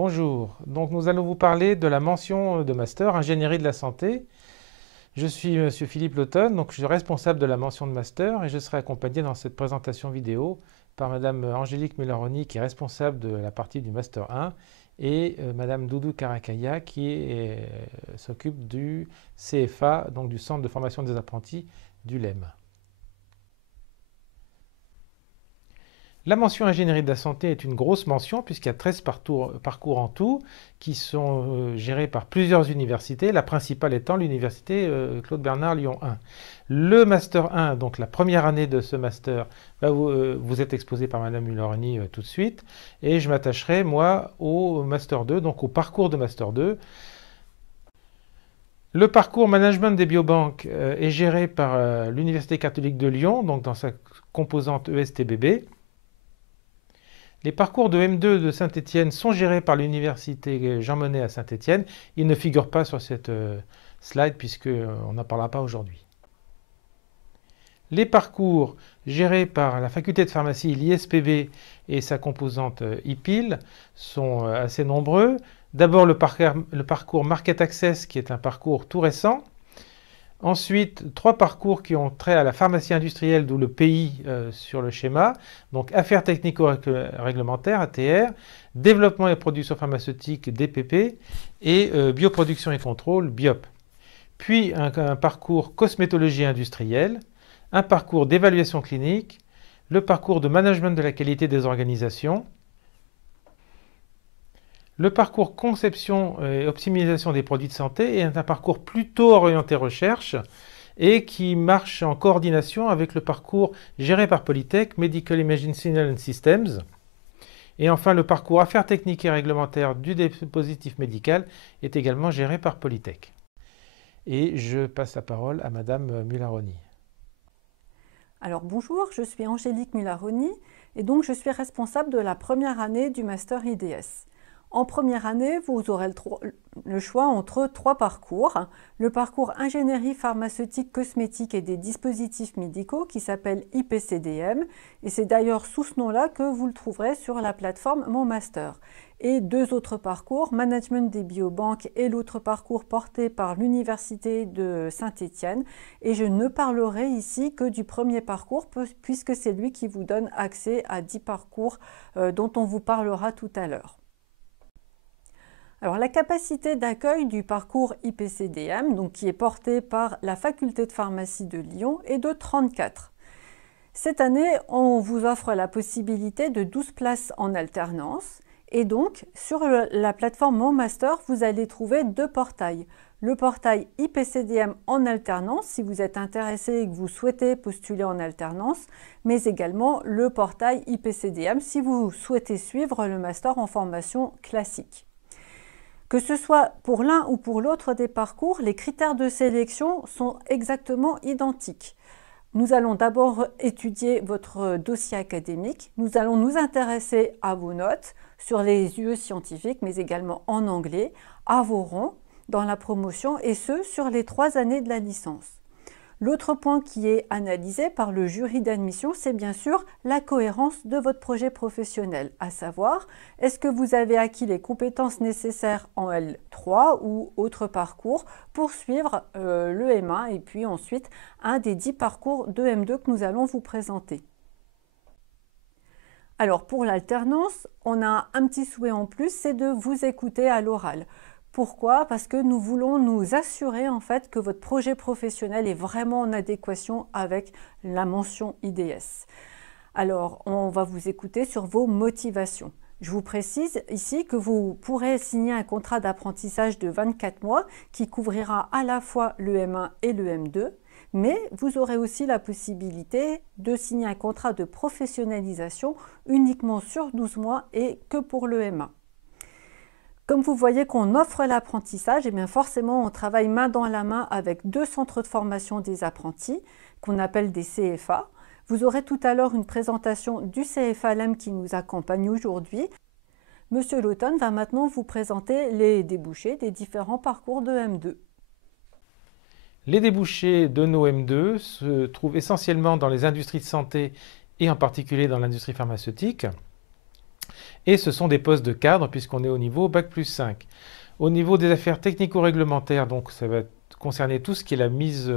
Bonjour, donc nous allons vous parler de la mention de master ingénierie de la santé. Je suis Monsieur Philippe Lautonne, donc je suis responsable de la mention de master et je serai accompagné dans cette présentation vidéo par Madame Angélique Mularoni qui est responsable de la partie du master 1 et Madame Doudou Karakaya qui s'occupe du CFA, donc du centre de formation des apprentis du LEM. La mention ingénierie de la santé est une grosse mention puisqu'il y a 13 parcours en tout qui sont gérés par plusieurs universités, la principale étant l'université Claude Bernard Lyon 1. Le Master 1, donc la première année de ce Master, vous êtes exposé par Madame Mularoni tout de suite et je m'attacherai moi au Master 2, donc au parcours de Master 2. Le parcours management des biobanques est géré par l'Université catholique de Lyon, donc dans sa composante ESTBB. Les parcours de M2 de Saint-Étienne sont gérés par l'université Jean Monnet à Saint-Étienne. Ils ne figurent pas sur cette slide puisqu'on n'en parlera pas aujourd'hui. Les parcours gérés par la faculté de pharmacie, l'ISPB et sa composante IPIL sont assez nombreux. D'abord le parcours Market Access qui est un parcours tout récent. Ensuite, 3 parcours qui ont trait à la pharmacie industrielle, d'où le pays sur le schéma. Donc, affaires technico-réglementaires, ATR, développement et production pharmaceutique, DPP, et bioproduction et contrôle, BIOP. Puis, un parcours cosmétologie industrielle, un parcours d'évaluation clinique, le parcours de management de la qualité des organisations, le parcours conception et optimisation des produits de santé est un parcours plutôt orienté recherche et qui marche en coordination avec le parcours géré par Polytech, Medical Imaging Signal and Systems. Et enfin, le parcours affaires techniques et réglementaires du dispositif médical est également géré par Polytech. Et je passe la parole à Madame Mularoni. Alors bonjour, je suis Angélique Mularoni et donc je suis responsable de la première année du Master IDS. En première année, vous aurez le choix entre 3 parcours. Le parcours ingénierie pharmaceutique, cosmétique et des dispositifs médicaux qui s'appelle IPCDM. Et c'est d'ailleurs sous ce nom-là que vous le trouverez sur la plateforme Mon Master. Et 2 autres parcours, management des biobanques et l'autre parcours porté par l'Université de Saint-Étienne. Et je ne parlerai ici que du premier parcours puisque c'est lui qui vous donne accès à 10 parcours dont on vous parlera tout à l'heure. Alors, la capacité d'accueil du parcours IPCDM, donc qui est porté par la faculté de pharmacie de Lyon, est de 34. Cette année, on vous offre la possibilité de 12 places en alternance. Et donc, sur la plateforme Mon Master, vous allez trouver 2 portails. Le portail IPCDM en alternance, si vous êtes intéressé et que vous souhaitez postuler en alternance, mais également le portail IPCDM si vous souhaitez suivre le Master en formation classique. Que ce soit pour l'un ou pour l'autre des parcours, les critères de sélection sont exactement identiques. Nous allons d'abord étudier votre dossier académique. Nous allons nous intéresser à vos notes sur les UE scientifiques, mais également en anglais, à vos rangs dans la promotion et ce, sur les 3 années de la licence. L'autre point qui est analysé par le jury d'admission, c'est bien sûr la cohérence de votre projet professionnel, à savoir, est-ce que vous avez acquis les compétences nécessaires en L3 ou autre parcours pour suivre le M1 et puis ensuite un des 10 parcours de M2 que nous allons vous présenter. Alors pour l'alternance, on a un petit souhait en plus, c'est de vous écouter à l'oral. Pourquoi? Parce que nous voulons nous assurer en fait que votre projet professionnel est vraiment en adéquation avec la mention IDS. Alors, on va vous écouter sur vos motivations. Je vous précise ici que vous pourrez signer un contrat d'apprentissage de 24 mois qui couvrira à la fois le M1 et le M2, mais vous aurez aussi la possibilité de signer un contrat de professionnalisation uniquement sur 12 mois et que pour le M1. Comme vous voyez qu'on offre l'apprentissage, et bien forcément on travaille main dans la main avec 2 centres de formation des apprentis qu'on appelle des CFA. Vous aurez tout à l'heure une présentation du CFA LEM qui nous accompagne aujourd'hui. Monsieur Lautonne va maintenant vous présenter les débouchés des différents parcours de M2. Les débouchés de nos M2 se trouvent essentiellement dans les industries de santé et en particulier dans l'industrie pharmaceutique. Et ce sont des postes de cadre puisqu'on est au niveau Bac+5. Au niveau des affaires technico-réglementaires, donc ça va concerner tout ce qui est la mise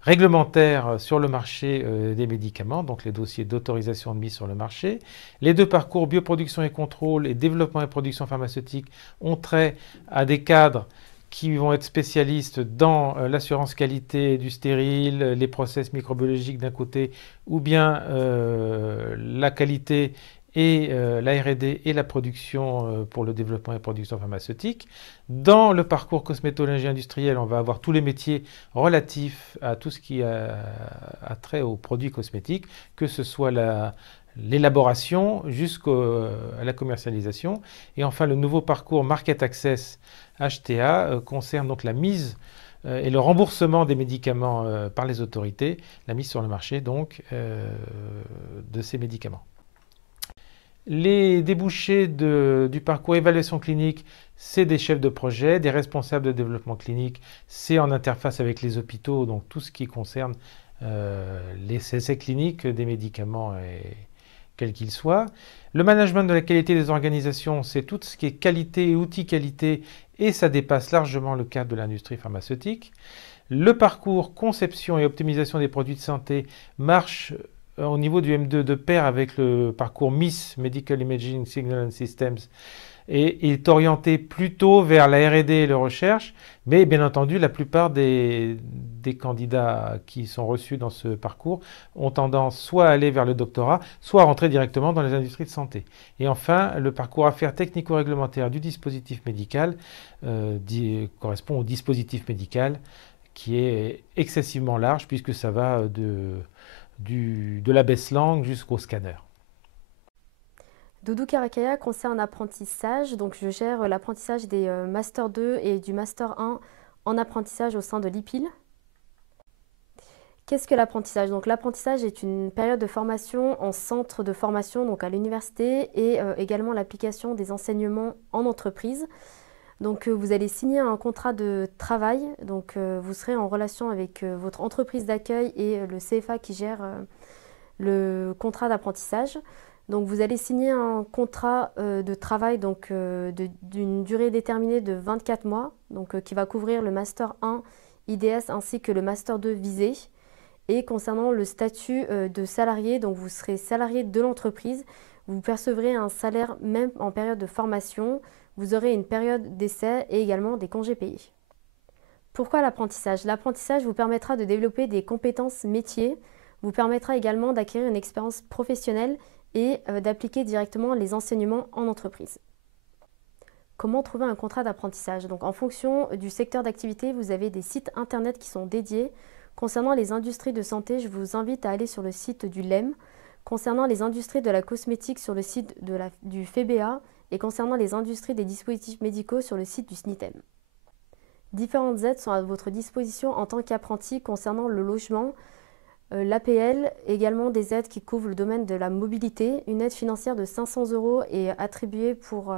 réglementaire sur le marché des médicaments, donc les dossiers d'autorisation de mise sur le marché. Les deux parcours bioproduction et contrôle et développement et production pharmaceutique ont trait à des cadres qui vont être spécialistes dans l'assurance qualité du stérile, les process microbiologiques d'un côté, ou bien la qualité et la R&D et la production pour le développement et production pharmaceutique. Dans le parcours cosmétologie industrielle, on va avoir tous les métiers relatifs à tout ce qui a trait aux produits cosmétiques, que ce soit l'élaboration jusqu'à la commercialisation. Et enfin, le nouveau parcours Market Access HTA concerne donc la mise et le remboursement des médicaments par les autorités, la mise sur le marché donc de ces médicaments. Les débouchés du parcours évaluation clinique, c'est des chefs de projet, des responsables de développement clinique, c'est en interface avec les hôpitaux, donc tout ce qui concerne les essais cliniques des médicaments, quels qu'ils soient. Le management de la qualité des organisations, c'est tout ce qui est qualité et outils qualité, et ça dépasse largement le cadre de l'industrie pharmaceutique. Le parcours conception et optimisation des produits de santé marche au niveau du M2 de pair avec le parcours MIS, Medical Imaging Signal and Systems, et est orienté plutôt vers la R&D et la recherche, mais bien entendu, la plupart des candidats qui sont reçus dans ce parcours ont tendance soit à aller vers le doctorat, soit à rentrer directement dans les industries de santé. Et enfin, le parcours affaires technico-réglementaires du dispositif médical correspond au dispositif médical qui est excessivement large puisque ça va de la baisse langue jusqu'au scanner. Doudou Karakaya concerne l'apprentissage, donc je gère l'apprentissage des Master 2 et du Master 1 en apprentissage au sein de l'IPIL. Qu'est-ce que l'apprentissage? Donc l'apprentissage est une période de formation en centre de formation, donc à l'université, et également l'application des enseignements en entreprise. Donc vous allez signer un contrat de travail, donc vous serez en relation avec votre entreprise d'accueil et le CFA qui gère le contrat d'apprentissage. Donc vous allez signer un contrat de travail d'une durée déterminée de 24 mois, donc, qui va couvrir le Master 1 IDS ainsi que le Master 2 visé. Et concernant le statut de salarié, donc vous serez salarié de l'entreprise, vous percevrez un salaire même en période de formation, vous aurez une période d'essai et également des congés payés. Pourquoi l'apprentissage? L'apprentissage vous permettra de développer des compétences métiers, vous permettra également d'acquérir une expérience professionnelle et d'appliquer directement les enseignements en entreprise. Comment trouver un contrat d'apprentissage? Donc, en fonction du secteur d'activité, vous avez des sites internet qui sont dédiés. Concernant les industries de santé, je vous invite à aller sur le site du LEM. Concernant les industries de la cosmétique, sur le site du FEBA. Et concernant les industries des dispositifs médicaux, sur le site du SNITEM. Différentes aides sont à votre disposition en tant qu'apprenti concernant le logement, l'APL, également des aides qui couvrent le domaine de la mobilité. Une aide financière de 500 € est attribuée pour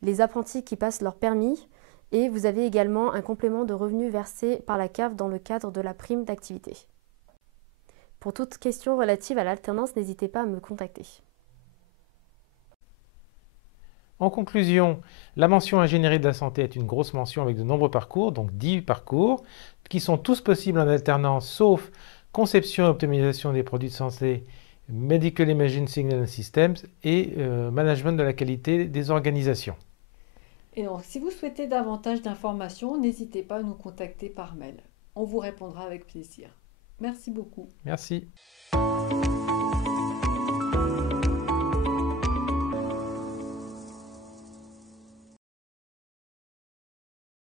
les apprentis qui passent leur permis. Et vous avez également un complément de revenus versé par la CAF dans le cadre de la prime d'activité. Pour toute question relative à l'alternance, n'hésitez pas à me contacter. En conclusion, la mention ingénierie de la santé est une grosse mention avec de nombreux parcours, donc 10 parcours, qui sont tous possibles en alternance, sauf conception et optimisation des produits de santé, Medical Imaging Signal Systems et management de la qualité des organisations. Et donc, si vous souhaitez davantage d'informations, n'hésitez pas à nous contacter par mail. On vous répondra avec plaisir. Merci beaucoup. Merci.